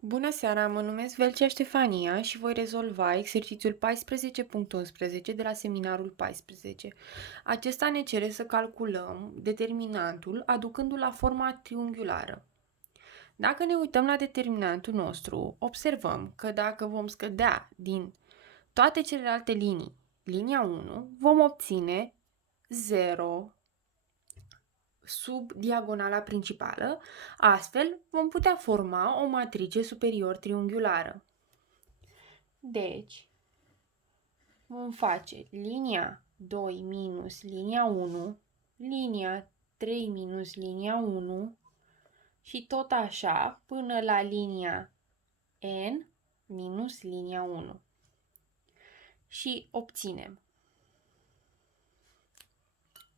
Bună seara, mă numesc Velcea Ștefania și voi rezolva exercițiul 14.11 de la seminarul 14. Acesta ne cere să calculăm determinantul aducându-l la forma triunghiulară. Dacă ne uităm la determinantul nostru, observăm că dacă vom scădea din toate celelalte linii linia 1, vom obține 0 sub diagonala principală, astfel vom putea forma o matrice superior triunghiulară. Deci, vom face linia 2 minus linia 1, linia 3 minus linia 1 și tot așa până la linia n minus linia 1. Și obținem.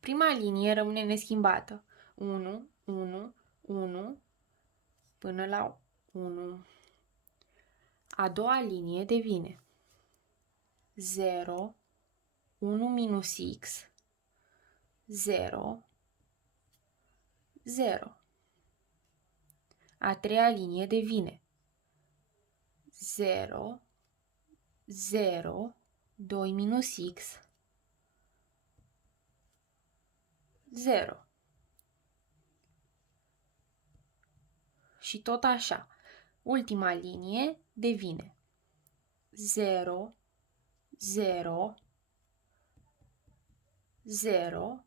Prima linie rămâne neschimbată. 1, 1, 1 până la 1. A doua linie devine 0, 1 minus x, 0, 0. A treia linie devine 0, 0, 2 minus x, 0. Și tot așa. Ultima linie devine 0, 0, 0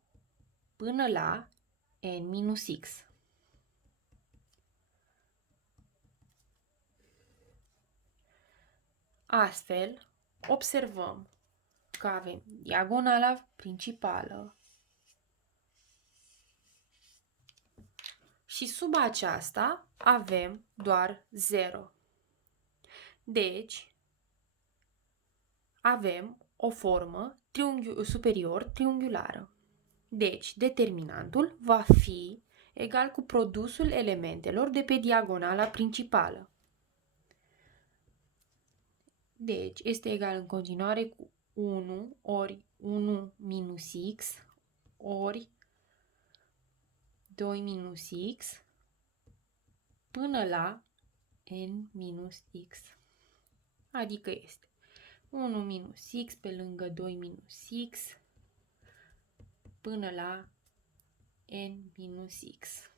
până la n minus x. Astfel, observăm că avem diagonala principală și sub aceasta avem doar 0. Deci, avem o formă superior triunghiulară. Deci, determinantul va fi egal cu produsul elementelor de pe diagonala principală. Deci, este egal în continuare cu 1 ori 1 minus x ori 2 minus x până la n minus x. Adică este 1 minus x pe lângă 2 minus x până la n minus x.